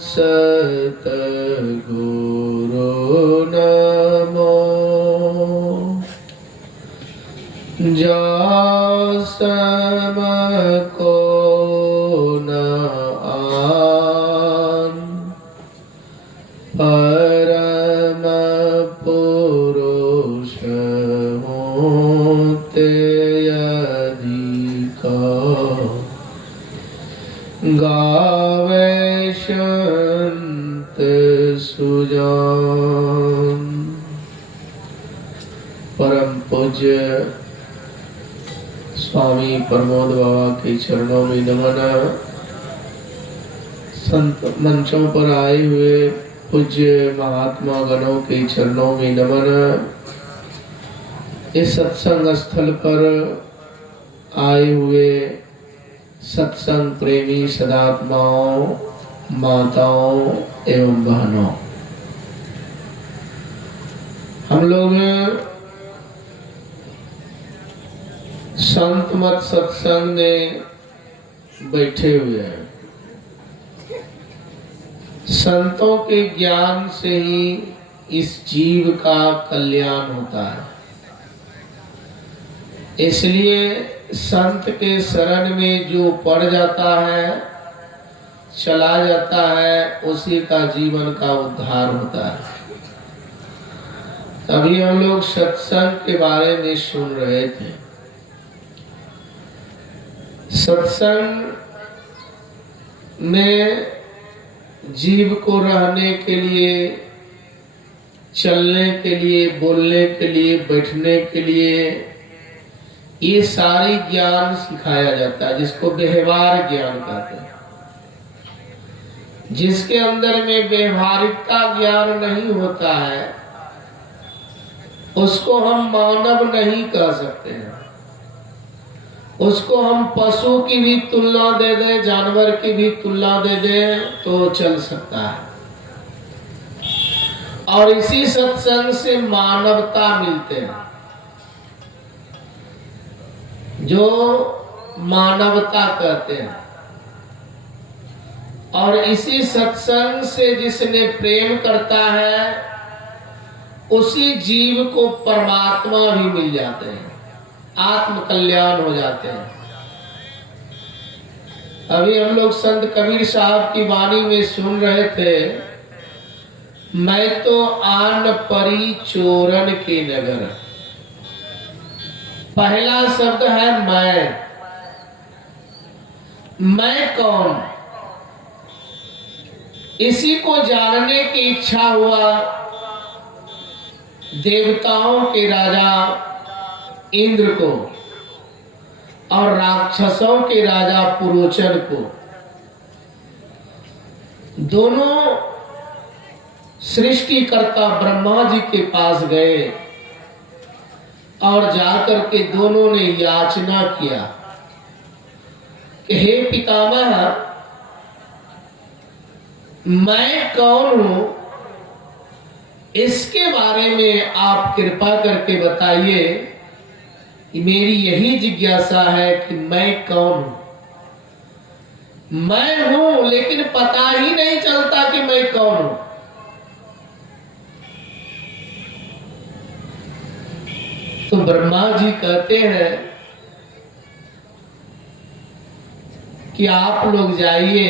सतगुरु नमो जा सम को न आन परम पुरुष होते अधिका गावे संत सुजान। परम पूज्य स्वामी प्रमोद बाबा के चरणों में नमन। संत मंचों पर आए हुए पूज्य महात्मा गणों के चरणों में नमन। इस सत्संग स्थल पर आए हुए सत्संग प्रेमी सदात्माओं, माताओं एवं बहनों, हम लोग संत मत सत्संग में बैठे हुए हैं। संतों के ज्ञान से ही इस जीव का कल्याण होता है। इसलिए संत के शरण में जो पड़ जाता है, चला जाता है, उसी का जीवन का उद्धार होता है। अभी हम लोग सत्संग के बारे में सुन रहे थे। सत्संग में जीव को रहने के लिए, चलने के लिए, बोलने के लिए, बैठने के लिए ये सारी ज्ञान सिखाया जाता है, जिसको व्यवहार ज्ञान कहते हैं। जिसके अंदर में व्यवहारिकता ज्ञान नहीं होता है, उसको हम मानव नहीं कह सकते हैं। उसको हम पशु की भी तुलना दे दें, जानवर की भी तुलना दे दें तो चल सकता है। और इसी सत्संग से मानवता मिलते हैं, जो मानवता कहते हैं। और इसी सत्संग से जिसने प्रेम करता है, उसी जीव को परमात्मा भी मिल जाते हैं, आत्म कल्याण हो जाते हैं। अभी हम लोग संत कबीर साहब की वाणी में सुन रहे थे, मैं तो आन परी चोरन के नगर। पहला शब्द है मैं कौन। इसी को जानने की इच्छा हुआ देवताओं के राजा इंद्र को और राक्षसों के राजा पुरोचन को। दोनों सृष्टिकर्ता ब्रह्मा जी के पास गए और जाकर के दोनों ने याचना किया कि हे पितामह, मैं कौन हूं, इसके बारे में आप कृपा करके बताइए। मेरी यही जिज्ञासा है कि मैं कौन हूं। मैं हूं लेकिन पता ही नहीं चलता कि मैं कौन हूं। तो ब्रह्मा जी कहते हैं कि आप लोग जाइए,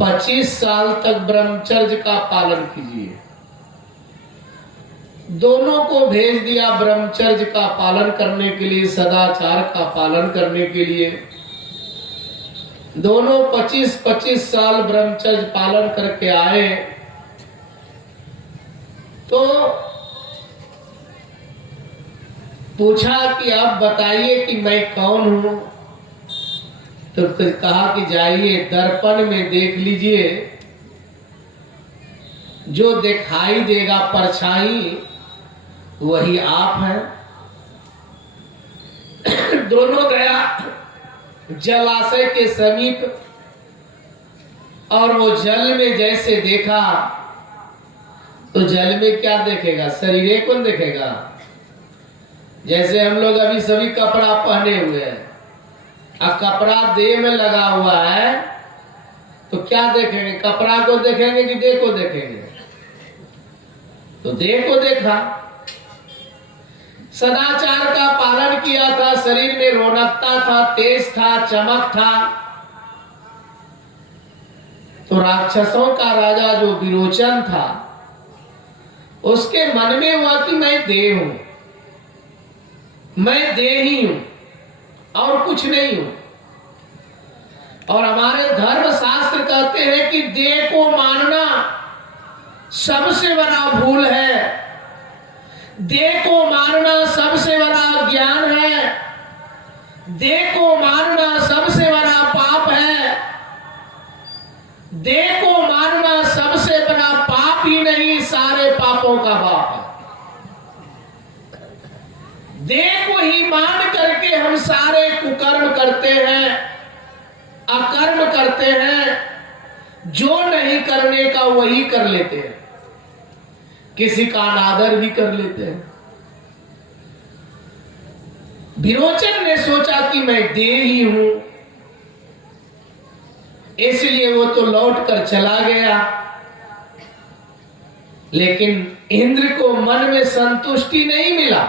25 साल तक ब्रह्मचर्य का पालन कीजिए। दोनों को भेज दिया ब्रह्मचर्य का पालन करने के लिए, सदाचार का पालन करने के लिए। दोनों 25-25 साल ब्रह्मचर्य पालन करके आए। तो पूछा कि आप बताइए कि मैं कौन हूं। तो कहा कि जाइए दर्पण में देख लीजिए, जो दिखाई देगा परछाई वही आप हैं। दोनों गया जलाशय के समीप, और वो जल में जैसे देखा, तो जल में क्या देखेगा, शरीर कौन देखेगा। जैसे हम लोग अभी सभी कपड़ा पहने हुए हैं, अब कपड़ा देह में लगा हुआ है तो क्या देखेंगे? कपड़ा को देखेंगे कि देह को देखेंगे? तो देह को देखा। सदाचार का पालन किया था, शरीर में रौनकता था, तेज था, चमक था। तो राक्षसों का राजा जो विरोचन था, उसके मन में हुआ कि मैं देह हूं, मैं देह ही हूं और कुछ नहीं हूं। और हमारे धर्म शास्त्र कहते हैं कि देह को मानना सबसे बड़ा भूल है, देह को मानना सबसे बड़ा ज्ञान है, देह को मानना सबसे बड़ा पाप है। देह को मानना सबसे बड़ा पाप ही नहीं, सारे पापों का बाप है। देह को ही मान करके हम सारे कुकर्म करते हैं, अकर्म करते हैं, जो नहीं करने का वही कर लेते हैं, किसी का अनादर भी कर लेते हैं। विरोचन ने सोचा कि मैं देह ही हूं, इसलिए वो तो लौट कर चला गया। लेकिन इंद्र को मन में संतुष्टि नहीं मिला।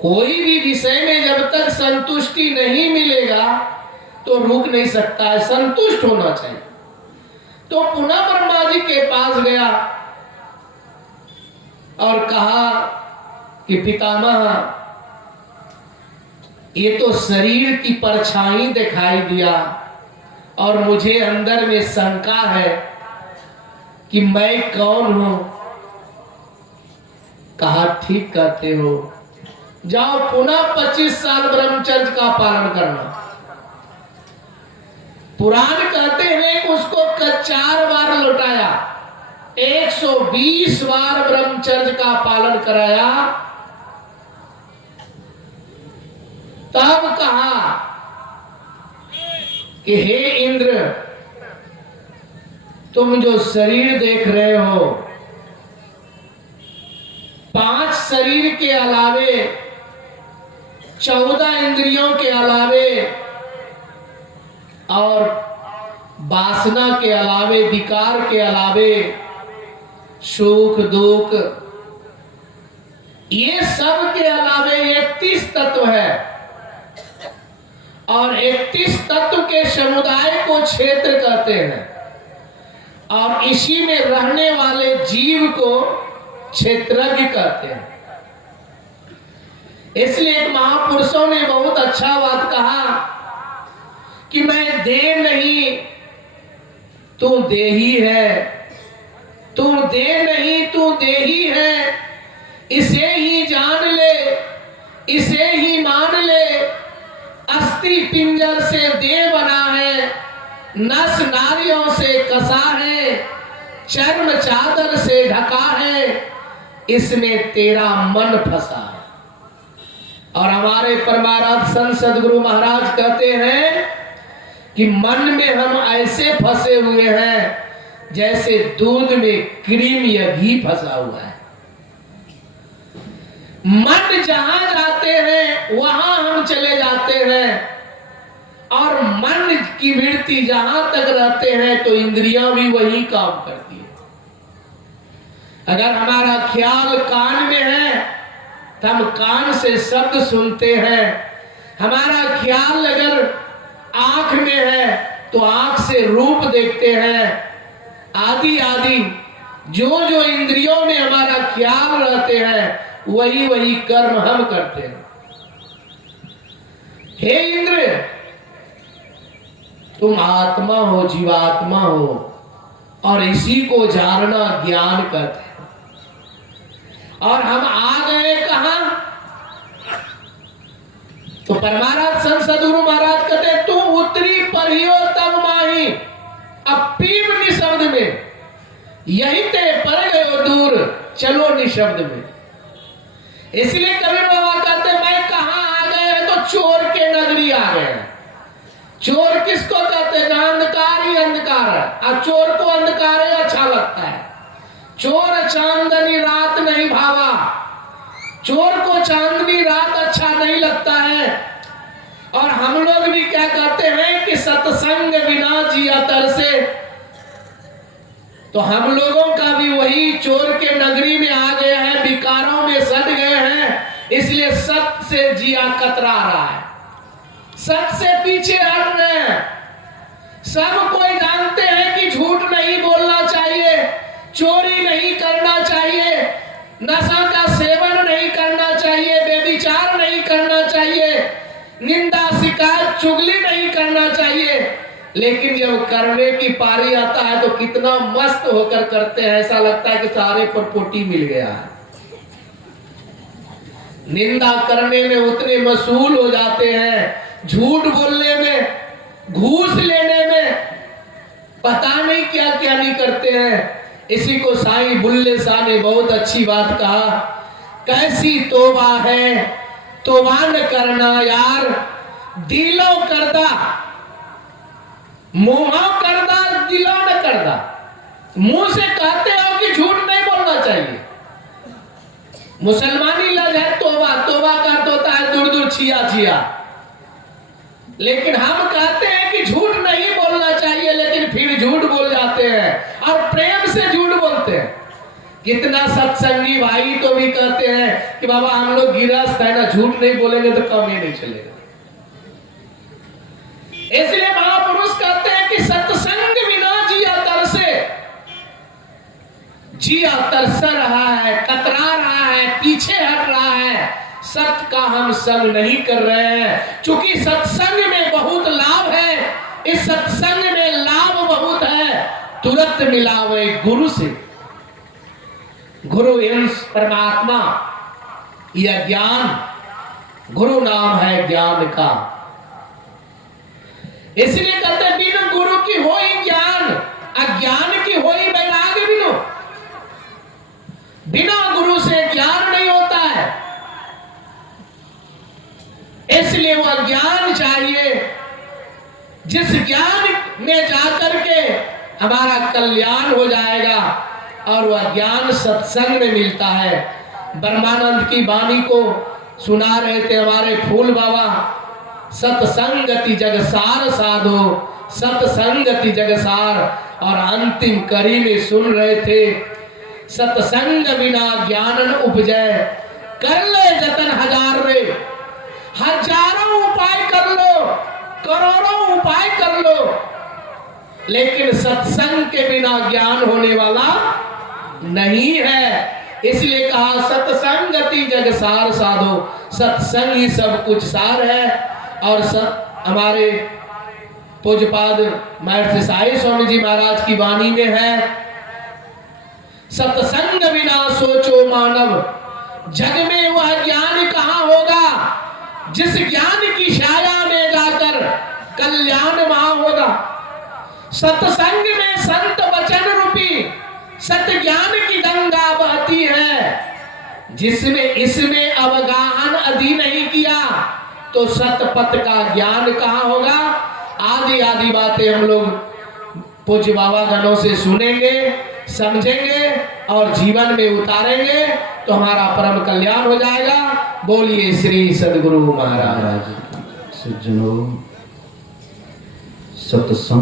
कोई भी विषय में जब तक संतुष्टि नहीं मिलेगा तो रुक नहीं सकता है, संतुष्ट होना चाहिए। तो पुनः ब्रह्मा जी के पास गया और कहा कि पितामह, ये तो शरीर की परछाई दिखाई दिया और मुझे अंदर में शंका है कि मैं कौन हूं। कहा ठीक कहते हो, जाओ पुनः 25 साल ब्रह्मचर्य का पालन करना। पुराण कहते हैं कि उसको 4 बार लौटाया, 120 बार ब्रह्मचर्य का पालन कराया। तब कहा कि हे इंद्र, तुम जो शरीर देख रहे हो, 5 शरीर के अलावे, 14 इंद्रियों के अलावे और वासना के अलावे, विकार के अलावे, सुख दुख, ये सब के अलावे 31 तत्व है। और 31 तत्व के समुदाय को क्षेत्र कहते हैं और इसी में रहने वाले जीव को क्षेत्रज्ञ कहते हैं। इसलिए एक महापुरुषों ने बहुत अच्छा बात कहा कि मैं देह नहीं, तू देही है, तू देह नहीं, तू देही है। इसे ही जान ले, इसे ही मान ले। अस्थि पिंजर से देह बना है, नस नारियों से कसा है, चर्म चादर से ढका है, इसमें तेरा मन फंसा है। और हमारे परमाराध्य संत सद्गुरु महाराज कहते हैं कि मन में हम ऐसे फंसे हुए हैं जैसे दूध में क्रीम या घी फंसा हुआ है। मन जहां जाते हैं वहां हम चले जाते हैं, और मन की वृत्ति जहां तक रहते हैं तो इंद्रियां भी वही काम करती है। अगर हमारा ख्याल कान में है तो हम कान से शब्द सुनते हैं, हमारा ख्याल अगर आंख में है तो आंख से रूप देखते हैं, आदि आदि जो जो इंद्रियों में हमारा ख्याल रहते हैं वही वही कर्म हम करते हैं। हे इंद्र, तुम आत्मा हो, जीवात्मा हो, और इसी को जानना ज्ञान कहते हैं। और हम आ गए कहां? तो परमाराध्य संत सद्गुरु महाराज कहते हैं, तुम उत्तरी पर ही हो तब माही, अब पीव निशब्द में, यही ते पर गयो दूर, चलो निशब्द में। इसलिए कबीर बाबा कहते हैं, मैं कहां आ गए? तो चोर के नगरी आ गए। चोर किसको कहते हैं? अंधकार ही अंधकार है, और चोर को अंधकार ही अच्छा लगता है। चोर चांदनी रात नहीं भावा, चोर को चांदनी रात अच्छा नहीं लगता है। और हम लोग भी क्या कहते हैं कि सत्संग बिना जिया तरसे। तो हम लोगों का भी वही चोर के नगरी में आ गए हैं, विकारों में सड़ गए हैं, इसलिए सत्य से जिया कतरा रहा है, सत्य से पीछे हट रहे हैं। सब कोई जानते हैं कि झूठ नहीं बोलना चाहिए, चोरी नहीं करना चाहिए, नशा का सेवन नहीं करना चाहिए, व्यभिचार नहीं करना चाहिए, निंदा शिकायत चुगली नहीं करना चाहिए, लेकिन जब करने की पारी आता है तो कितना मस्त होकर करते हैं, ऐसा लगता है कि सारे पर पोटी मिल गया है। निंदा करने में उतने मशहूर हो जाते हैं, झूठ बोलने में, घूस लेने में, पता नहीं क्या क्या नहीं करते हैं। इसी को साईं बुल्ले शाह ने बहुत अच्छी बात कहा, कैसी तोबा है तोबा न करना यार, दिलो करदा मुंह करदा दिलो न करदा। मुंह से कहते हो कि झूठ नहीं बोलना चाहिए, मुसलमानी लग है तोबा, तोबा का अर्थ होता है दूर दूर छिया छिया, लेकिन हम कहते हैं कि झूठ नहीं बोलना चाहिए, लेकिन फिर झूठ बोल जाते हैं और प्रेम से झूठ बोलते हैं। कितना सत्संगी भाई तो भी कहते हैं कि बाबा हम लोग गिरस्थ है ना, झूठ नहीं बोलेंगे तो काम ही नहीं चलेगा। इसलिए महापुरुष कहते हैं कि सत्संग बिना जिया तरसे, जिया तरस रहा है, कतरा रहा है, पीछे हट रहा है, सत्य का हम संग नहीं कर रहे हैं। चूंकि सत्संग में बहुत लाभ है, इस सत्संग में लाभ बहुत है, तुरंत मिलावे गुरु से। गुरु अंश परमात्मा, यह ज्ञान, गुरु नाम है ज्ञान का। इसलिए कहते बिन गुरु की होई ज्ञान, अज्ञान की होई वैराग्य बिनु। बिना गुरु से ज्ञान नहीं होता है, इसलिए वह ज्ञान चाहिए जिस ज्ञान में जाकर के हमारा कल्याण हो जाएगा, और वह ज्ञान सत्संग में मिलता है। ब्रह्मानंद की वाणी को सुना रहे थे हमारे फूल बाबा, सत्संगति जगसार साधो, सत्संगति जगसार, और अंतिम कड़ी में सुन रहे थे, सत्संग बिना ज्ञान उपजय, कर ले जतन हजार रे, हजारों उपाय कर लो, करोड़ों उपाय कर लो, लेकिन सत्संग के बिना ज्ञान होने वाला नहीं है। इसलिए कहा सत्संगति जगसार साधो, सत्संग ही सब कुछ सार है। और हमारे पूज्यपाद महर्षि साई स्वामी जी महाराज की वाणी में है, सत्संग बिना सोचो मानव, जग में वह ज्ञान कहाँ होगा जिस ज्ञान की छाया में जाकर कल्याण वहां होगा। सत्संग में संत वचन रूपी सत्य ज्ञान की गंगा बहती है, जिसमें इसमें अवगाहन अधि नहीं किया तो सतपथ का ज्ञान कहाँ होगा। आदि आदि बातें हम लोग पूज्य बाबा गणों से सुनेंगे, समझेंगे और जीवन में उतारेंगे तो हमारा परम कल्याण हो जाएगा। बोलिए श्री सद्गुरु महाराज। सज्जनों, सत्संग